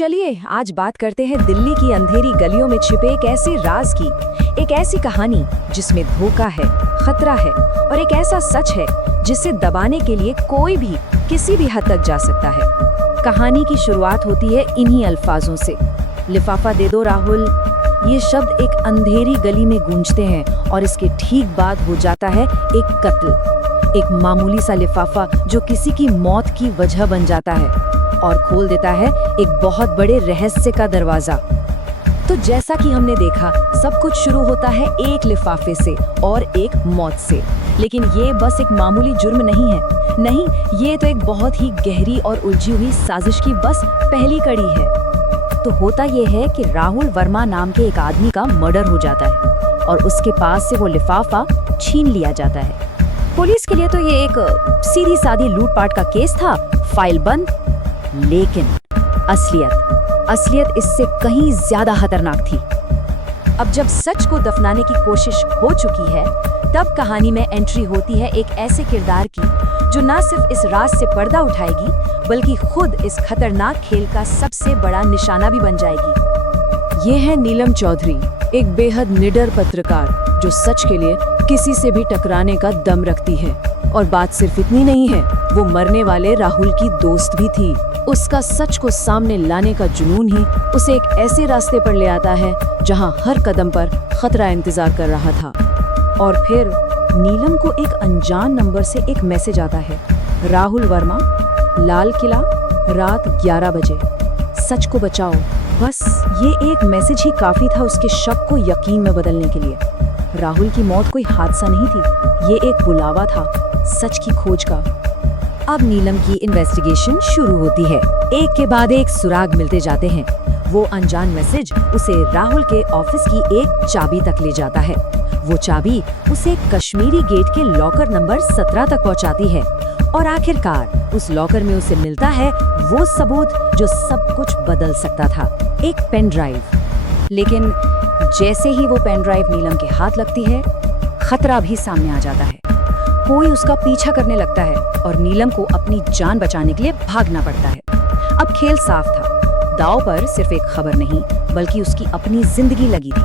चलिए आज बात करते हैं दिल्ली की अंधेरी गलियों में छिपे एक ऐसे राज की, एक ऐसी कहानी जिसमें धोखा है, खतरा है और एक ऐसा सच है जिसे दबाने के लिए कोई भी किसी भी हद तक जा सकता है। कहानी की शुरुआत होती है इन्हीं अल्फाजों से, लिफाफा दे दो राहुल। ये शब्द एक अंधेरी गली में गूंजते हैं और इसके ठीक बाद हो जाता है एक कत्ल। एक मामूली सा लिफाफा जो किसी की मौत की वजह बन जाता है और खोल देता है एक बहुत बड़े रहस्य का दरवाजा। तो जैसा कि हमने देखा, सब कुछ शुरू होता है एक लिफाफे से और एक मौत से। लेकिन ये बस एक मामूली जुर्म नहीं है, नहीं, ये तो एक बहुत ही गहरी और उलझी हुई साजिश की बस पहली कड़ी है। तो होता ये है कि राहुल वर्मा नाम के एक आदमी का मर्डर हो जाता है और उसके पास से वो लिफाफा छीन लिया जाता है। पुलिस के लिए तो ये एक सीधी सादी लूटपाट का केस था, फाइल बंद। लेकिन असलियत इससे कहीं ज्यादा खतरनाक थी। अब जब सच को दफनाने की कोशिश हो चुकी है, तब कहानी में एंट्री होती है एक ऐसे किरदार की जो न सिर्फ इस राज से पर्दा उठाएगी, बल्कि खुद इस खतरनाक खेल का सबसे बड़ा निशाना भी बन जाएगी। ये है नीलम चौधरी, एक बेहद निडर पत्रकार जो सच के लिए किसी से भी टकराने का दम रखती है। और बात सिर्फ इतनी नहीं है, वो मरने वाले राहुल की दोस्त भी थी। उसका सच को सामने लाने का जुनून ही उसे एक ऐसे रास्ते पर ले आता है जहां हर कदम पर खतरा इंतजार कर रहा था। और फिर नीलम को एक अनजान नंबर से एक मैसेज आता है, राहुल वर्मा, लाल किला, रात 11 बजे, सच को बचाओ। बस ये एक मैसेज ही काफी था उसके शक को यकीन में बदलने के लिए। राहुल की मौत कोई हादसा नहीं थी, ये एक बुलावा था सच की खोज का। अब नीलम की इन्वेस्टिगेशन शुरू होती है। एक के बाद एक सुराग मिलते जाते हैं। वो अनजान मैसेज उसे राहुल के ऑफिस की एक चाबी तक ले जाता है। वो चाबी उसे कश्मीरी गेट के लॉकर नंबर 17 तक पहुंचाती है। और आखिरकार उस लॉकर में उसे मिलता है वो सबूत जो सब कुछ बदल सकता था, एक पेन ड्राइव। लेकिन जैसे ही वो पेन ड्राइव नीलम के हाथ लगती है, खतरा भी सामने आ जाता है। कोई उसका पीछा करने लगता है और नीलम को अपनी जान बचाने के लिए भागना पड़ता है। अब खेल साफ था, दांव पर सिर्फ एक खबर नहीं बल्कि उसकी अपनी जिंदगी लगी थी।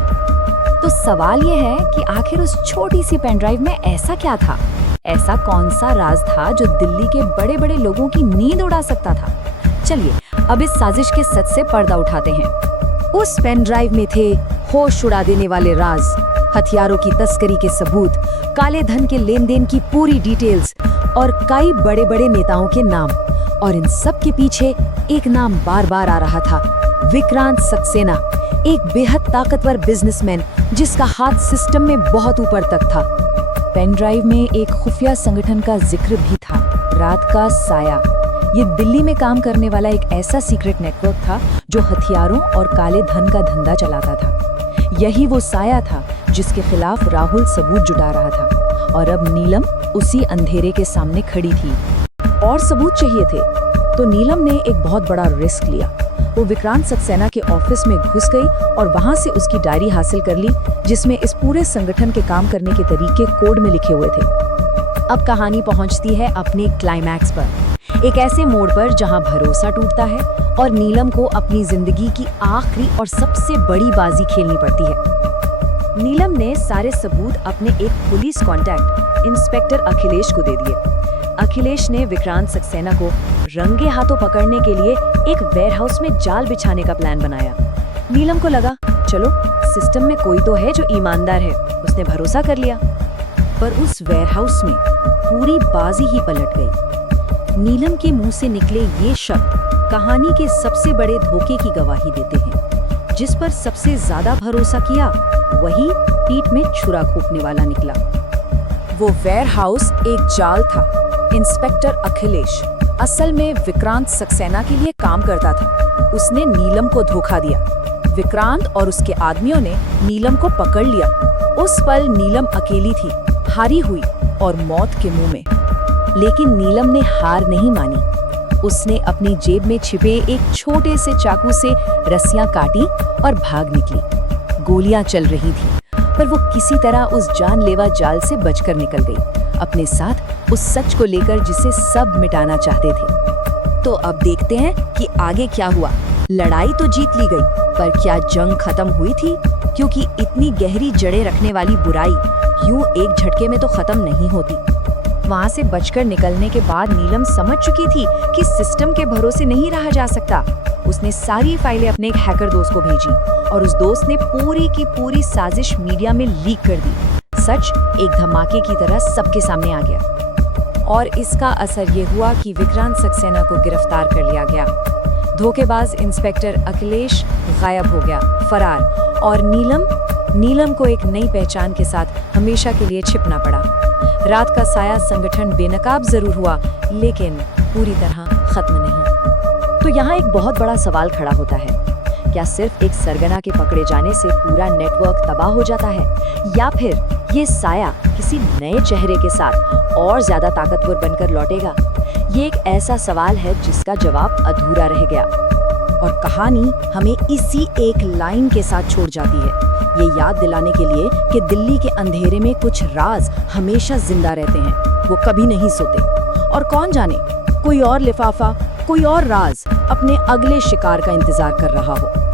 तो सवाल ये है कि आखिर उस छोटी सी पेन ड्राइव में ऐसा क्या था, ऐसा कौन सा राज था जो दिल्ली के बड़े बड़े लोगों की नींद उड़ा सकता था। चलिए अब इस साजिश के सच से पर्दा उठाते हैं। उस पेन ड्राइव में थे होश उड़ा देने वाले राज, हथियारों की तस्करी के सबूत, काले धन के लेन देन की पूरी डिटेल्स और कई बड़े बड़े नेताओं के नाम। और इन सब के पीछे एक नाम बार बार आ रहा था, विक्रांत सक्सेना, एक बेहद ताकतवर बिजनेसमैन जिसका हाथ सिस्टम में बहुत ऊपर तक था। पेन ड्राइव में एक खुफिया संगठन का जिक्र भी था, रात का साया। ये दिल्ली में काम करने वाला एक ऐसा सीक्रेट नेटवर्क था जो हथियारों और काले धन का धंधा चलाता था। यही वो साया था जिसके खिलाफ राहुल सबूत जुटा रहा था। और अब नीलम उसी अंधेरे के सामने खड़ी थी और सबूत चाहिए थे। तो नीलम ने एक बहुत बड़ा रिस्क लिया। वो विक्रांत सक्सेना के ऑफिस में घुस गई और वहां से उसकी डायरी हासिल कर ली जिसमें इस पूरे संगठन के काम करने के तरीके कोड में लिखे हुए थे। अब कहानी पहुंचती है अपने क्लाइमैक्स पर, एक ऐसे मोड़ पर जहां भरोसा टूटता है और नीलम को अपनी जिंदगी की आखिरी और सबसे बड़ी बाजी खेलनी पड़ती है। नीलम ने सारे सबूत अपने एक पुलिस कांटेक्ट इंस्पेक्टर अखिलेश को दे दिए। अखिलेश ने विक्रांत सक्सेना को रंगे हाथों पकड़ने के लिए एक वेयरहाउस में जाल बिछाने का प्लान बनाया। नीलम को लगा, चलो सिस्टम में कोई तो है जो ईमानदार है, उसने भरोसा कर लिया। पर उस वेयरहाउस में पूरी बाजी ही पलट गई। नीलम के मुंह से निकले ये शब्द कहानी के सबसे बड़े धोखे की गवाही देते हैं। जिस पर सबसे ज्यादा भरोसा किया वही पीठ में छुरा घोंपने वाला निकला। वो वेयरहाउस एक जाल था। इंस्पेक्टर अखिलेश असल में विक्रांत सक्सेना के लिए काम करता था। उसने नीलम को धोखा दिया। विक्रांत और उसके आदमियों ने नीलम को पकड़ लिया। उस पल नीलम अकेली थी, हारी हुई और मौत के मुंह में। लेकिन नीलम ने हार नहीं मानी। उसने अपनी जेब में छिपे एक छोटे से चाकू से रस्सियां काटी और भाग निकली। गोलियां चल रही थी पर वो किसी तरह उस जानलेवा जाल से बचकर निकल गई, अपने साथ उस सच को लेकर जिसे सब मिटाना चाहते थे। तो अब देखते हैं कि आगे क्या हुआ। लड़ाई तो जीत ली गई, पर क्या जंग खत्म हुई थी? क्योंकि इतनी गहरी जड़ें रखने वाली बुराई यूं एक झटके में तो खत्म नहीं होती। वहां से बचकर निकलने के बाद नीलम समझ चुकी थी कि सिस्टम के भरोसे नहीं रहा जा सकता। उसने सारी फाइलें अपने एक हैकर दोस्त को भेजी और उस दोस्त ने पूरी की पूरी साजिश मीडिया में लीक कर दी। सच एक धमाके की तरह सबके सामने आ गया और इसका असर ये हुआ कि विक्रांत सक्सेना को गिरफ्तार कर लिया गया। धोखेबाज इंस्पेक्टर अखिलेश गायब हो गया, फरार, और नीलम को एक नई पहचान के साथ हमेशा के लिए छिपना पड़ा। रात का साया संगठन बेनकाब जरूर हुआ, लेकिन पूरी तरह खत्म नहीं। तो यहाँ एक बहुत बड़ा सवाल खड़ा होता है, क्या सिर्फ एक सरगना के पकड़े जाने से पूरा नेटवर्क तबाह हो जाता है, या फिर ये साया किसी नए चेहरे के साथ और ज्यादा ताकतवर बनकर लौटेगा? ये एक ऐसा सवाल है जिसका जवाब अधूरा रह गया, और कहानी हमें इसी एक लाइन के साथ छोड़ जाती है, ये याद दिलाने के लिए कि दिल्ली के अंधेरे में कुछ राज हमेशा जिंदा रहते हैं, वो कभी नहीं सोते। और कौन जाने, कोई और लिफाफा, कोई और राज अपने अगले शिकार का इंतजार कर रहा हो।